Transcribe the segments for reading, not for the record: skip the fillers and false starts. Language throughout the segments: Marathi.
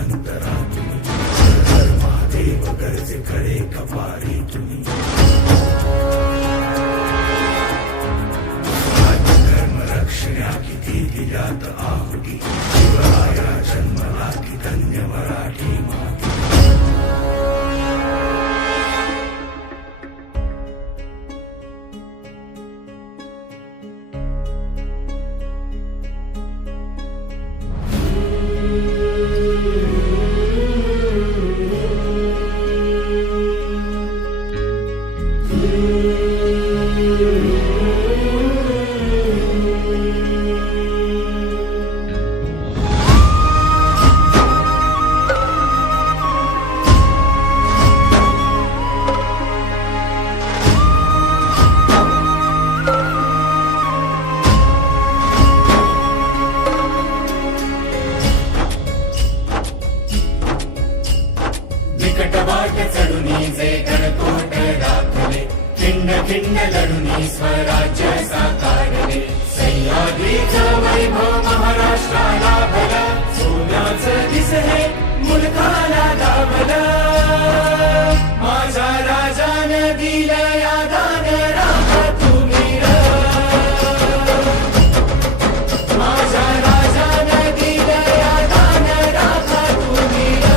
अंतरा तुम्ही हर महादेव गरजे खरे कपारी तुम्ही कर्म रक्षण्या किती दिल्यात आहुती शिवराया जन्मला की धन्य मराठी माती वाट चढुनी जे गणकोट राखले खिंड खिंड लढुनी स्वराज्य साकारले सह्याद्रीचं वैभव महाराष्ट्राला भला सोन्याचं दिस हे मुलखाला दाभलं माझ्या राजानं दिलं या दान राखा तुम्ही र माझ्या राजानं दिलं या दान राखा तुम्ही र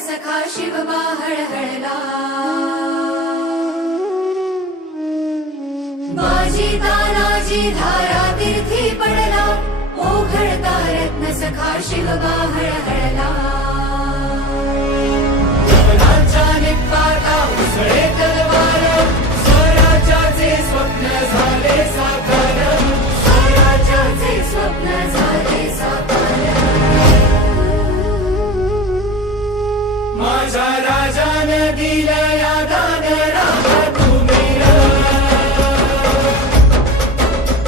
सखा शिवबा हळहळला बाजी तानाजी धारा तीर्थी पडला ओघळता रत्न सखा शिवबा हळहळला जवनाच्या निपाता उसळे तलवार स्वराज्याचे स्वप्न झाले साकार स्वराज्याचे स्वप्न झाले साकार माझ्या राजानं दिलं या दान राखा तुम्ही र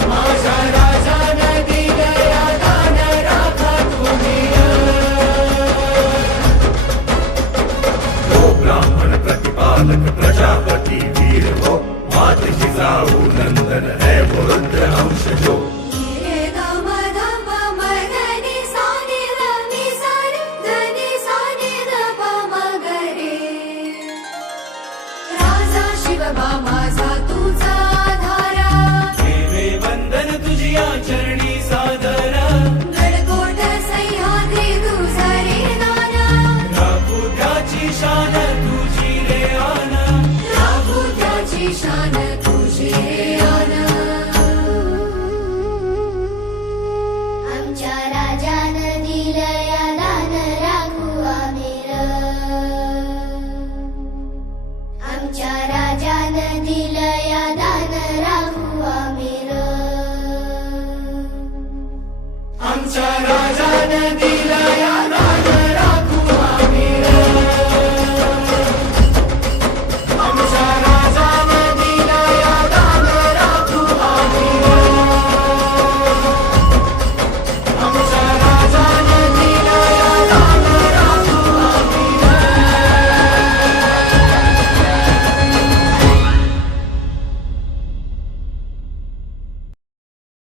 माझ्या राजानं दिलं या दान राखा तुम्ही र हो ब्राह्मण प्रतिपालक प्रजापती वीर हो मात जिजाऊ नंदन है वो रुद्र अंश जो माझा तुझा आधारा देवे वंदन तुझिया चरणी सादरा गडकोट सह्याद्री तुझा रे दाना राखू त्याची शान तुझी रे आन राखू त्याची शान तुझी रे आन आमच्या राजानं दिलं या दान राखू आम्ही र आमच्या राजानं दिलं या दान राखू आम्ही र आमच्या राजानं दिलं